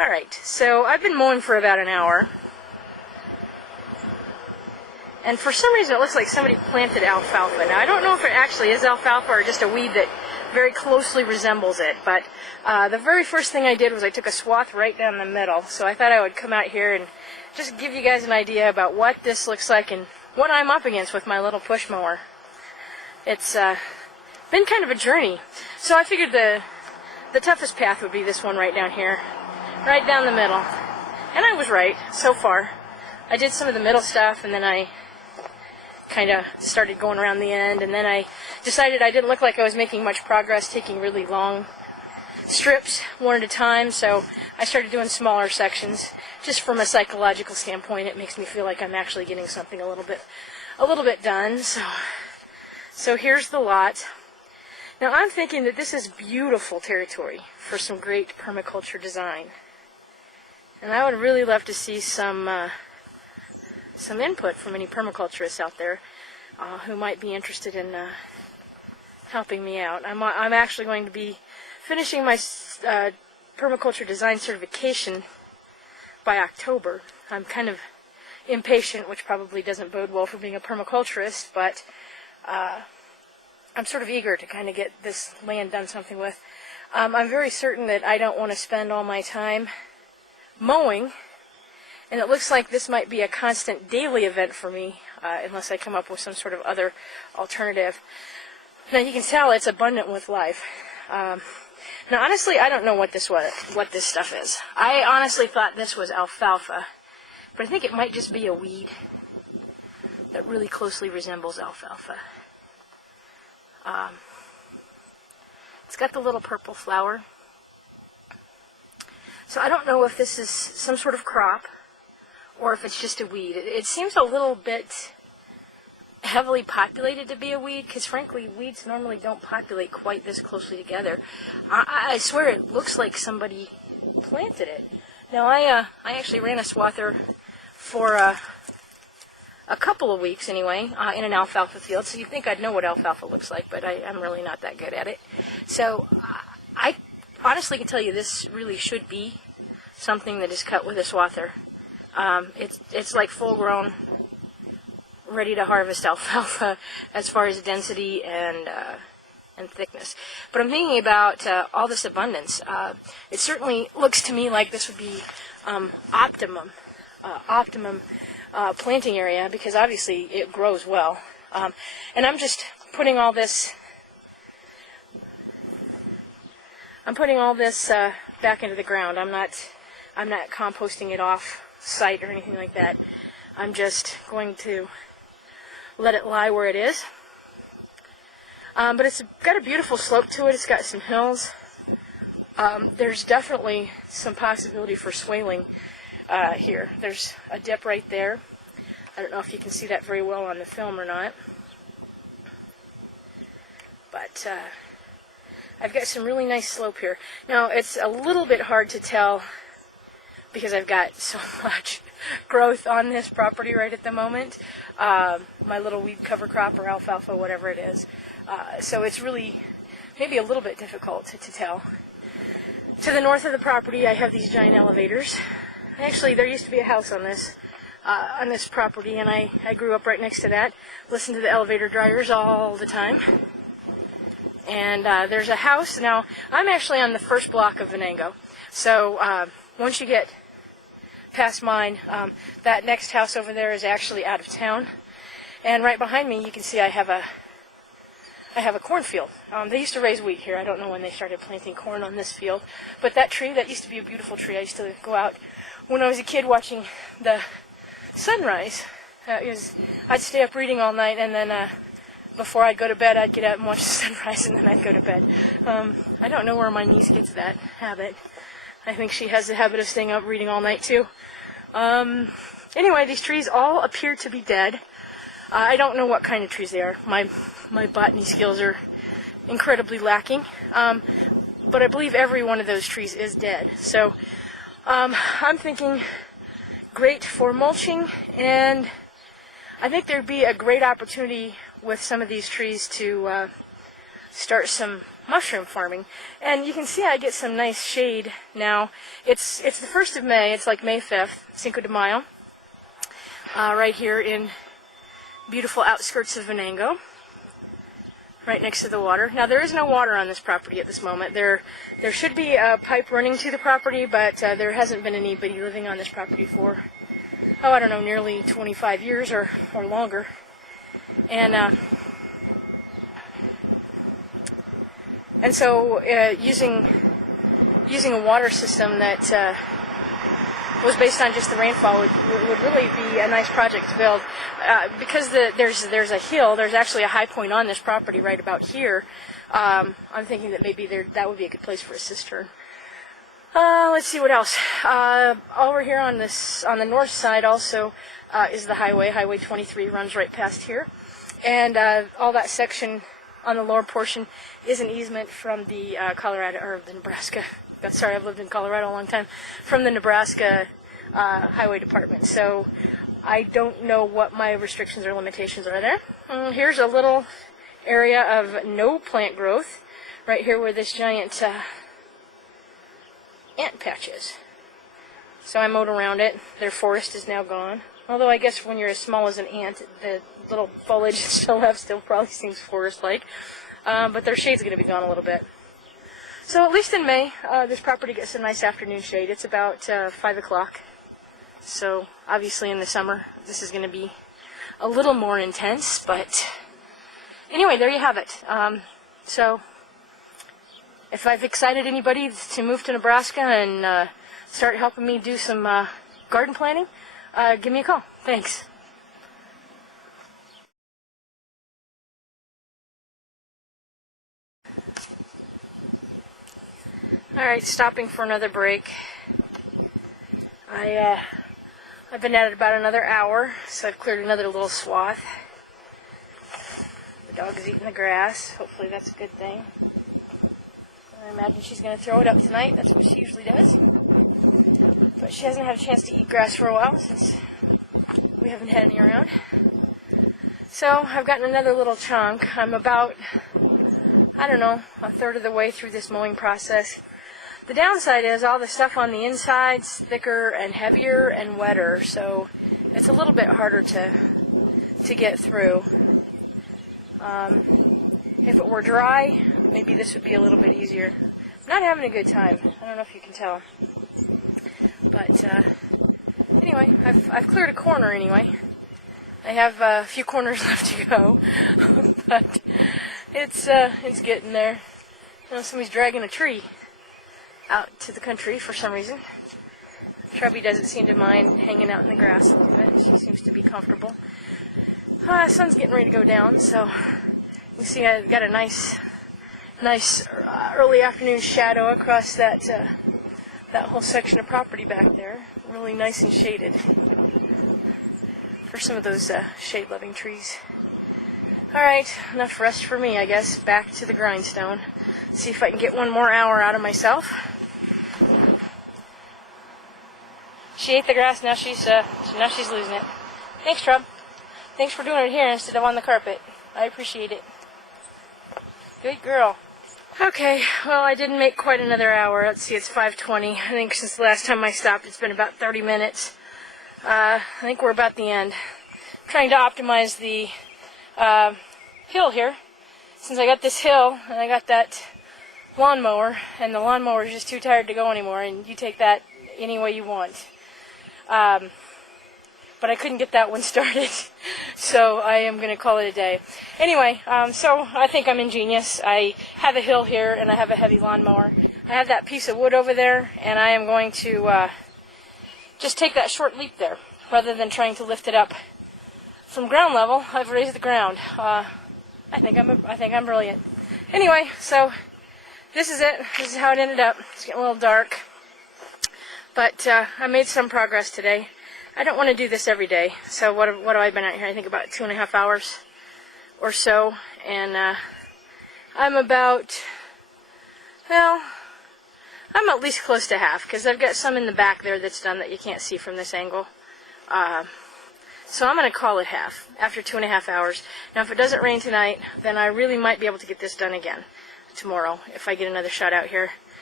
Alright, so I've been mowing for about an hour. And for some reason it looks like somebody planted alfalfa. Now I don't know if it actually is alfalfa or just a weed that very closely resembles it. But the very first thing I did was I took a swath right down the middle. So I thought I would come out here and just give you guys an idea about what this looks like and what I'm up against with my little push mower. It's been kind of a journey. So I figured the toughest path would be this one right down here. Right down the middle. And I was right, so far. I did some of the middle stuff, and then I kind of started going around the end, and then I decided I didn't look like I was making much progress taking really long strips, one at a time, so I started doing smaller sections. Just from a psychological standpoint, it makes me feel like I'm actually getting something a little bit done. So here's the lot. Now I'm thinking that this is beautiful territory for some great permaculture design. And I would really love to see some input from any permaculturists out there who might be interested in helping me out. I'm actually going to be finishing my permaculture design certification by October. I'm kind of impatient, which probably doesn't bode well for being a permaculturist, but I'm sort of eager to kind of get this land done something with. I'm very certain that I don't want to spend all my time mowing, and it looks like this might be a constant daily event for me unless I come up with some sort of other alternative. Now you can tell it's abundant with life. Now honestly, I don't know what this stuff is. I honestly thought this was alfalfa, but I think it might just be a weed that really closely resembles alfalfa. It's got the little purple flower. So I don't know if this is some sort of crop or if it's just a weed. It seems a little bit heavily populated to be a weed, because frankly weeds normally don't populate quite this closely together. I swear it looks like somebody planted it. Now I actually ran a swather for a couple of weeks anyway in an alfalfa field, so you'd think I'd know what alfalfa looks like, but I'm really not that good at it. So I honestly can tell you this really should be something that is cut with a swather. It's like full grown, ready to harvest alfalfa as far as density and thickness. But I'm thinking about all this abundance. It certainly looks to me like this would be optimum planting area, because obviously it grows well. And I'm just putting all this back into the ground. I'm not composting it off site or anything like that. I'm just going to let it lie where it is. But it's got a beautiful slope to it. It's got some hills. There's definitely some possibility for swaling here. There's a dip right there. I don't know if you can see that very well on the film or not. But I've got some really nice slope here. Now, it's a little bit hard to tell because I've got so much growth on this property right at the moment. My little weed cover crop or alfalfa, whatever it is. So it's really maybe a little bit difficult to tell. To the north of the property, I have these giant elevators. Actually, there used to be a house on this property, and I grew up right next to that. Listened to the elevator dryers all the time. And there's a house. Now, I'm actually on the first block of Venango. So once you get past mine, that next house over there is actually out of town. And right behind me, you can see I have a cornfield. They used to raise wheat here. I don't know when they started planting corn on this field. But that tree, that used to be a beautiful tree. I used to go out when I was a kid watching the sunrise. I'd stay up reading all night, and then before I'd go to bed, I'd get up and watch the sunrise, and then I'd go to bed. I don't know where my niece gets that habit. I think she has the habit of staying up reading all night, too. Anyway, these trees all appear to be dead. I don't know what kind of trees they are. My botany skills are incredibly lacking. But I believe every one of those trees is dead. So I'm thinking great for mulching, and I think there'd be a great opportunity with some of these trees to start some mushroom farming. And you can see I get some nice shade now. It's the 1st of May. It's like May 5th, Cinco de Mayo, right here in beautiful outskirts of Venango, right next to the water. Now there is no water on this property at this moment. There should be a pipe running to the property, but there hasn't been anybody living on this property for, I don't know, nearly 25 years or longer. And so using a water system that was based on just the rainfall would really be a nice project to build. Because there's a hill, there's actually a high point on this property right about here. I'm thinking that maybe that would be a good place for a cistern. Let's see what else. Over here on the north side also is the highway. Highway 23 runs right past here. And all that section on the lower portion is an easement from the the Nebraska. Sorry, I've lived in Colorado a long time. From the Nebraska Highway Department. So I don't know what my restrictions or limitations are there. Here's a little area of no plant growth right here where this giant ant patch is. So I mowed around it. Their forest is now gone. Although I guess when you're as small as an ant, the little foliage that's still left still probably seems forest-like. But their shade's going to be gone a little bit. So at least in May, this property gets some nice afternoon shade. It's about 5 o'clock. So obviously in the summer, this is going to be a little more intense. But anyway, there you have it. So if I've excited anybody to move to Nebraska and start helping me do some garden planting, give me a call. Thanks. Alright, stopping for another break. I've been at it about another hour, so I've cleared another little swath. The dog is eating the grass. Hopefully that's a good thing. I imagine she's going to throw it up tonight. That's what she usually does. But she hasn't had a chance to eat grass for a while since we haven't had any around. So I've gotten another little chunk. I'm about, I don't know, a third of the way through this mowing process. The downside is all the stuff on the inside's thicker and heavier and wetter, so it's a little bit harder to get through. If it were dry, maybe this would be a little bit easier. I'm not having a good time. I don't know if you can tell. But anyway, I've cleared a corner anyway. I have a few corners left to go, but it's getting there. You know, somebody's dragging a tree out to the country for some reason. Shrubby doesn't seem to mind hanging out in the grass a little bit. She seems to be comfortable. Sun's getting ready to go down, so you can see I've got a nice early afternoon shadow across that whole section of property back there. Really nice and shaded for some of those shade-loving trees. Alright, enough rest for me, I guess. Back to the grindstone. See if I can get one more hour out of myself. She ate the grass, now she's losing it. Thanks, Trub. Thanks for doing it here instead of on the carpet. I appreciate it. Good girl. Okay, well, I didn't make quite another hour. Let's see, it's 5:20. I think since the last time I stopped, it's been about 30 minutes. I think we're about the end. I'm trying to optimize the hill here. Since I got this hill, and I got that lawnmower, and the lawnmower is just too tired to go anymore, and you take that any way you want. But I couldn't get that one started, so I am going to call it a day. Anyway, so I think I'm ingenious. I have a hill here, and I have a heavy lawnmower. I have that piece of wood over there, and I am going to just take that short leap there, rather than trying to lift it up from ground level. I've raised the ground. I think I'm brilliant. Anyway, so this is it. This is how it ended up. It's getting a little dark, but I made some progress today. I don't want to do this every day, so what have I been out here? I think about 2.5 hours or so, and I'm about, well, I'm at least close to half, because I've got some in the back there that's done that you can't see from this angle. So I'm going to call it half after 2.5 hours. Now, if it doesn't rain tonight, then I really might be able to get this done again. tomorrow if I get another shot out here.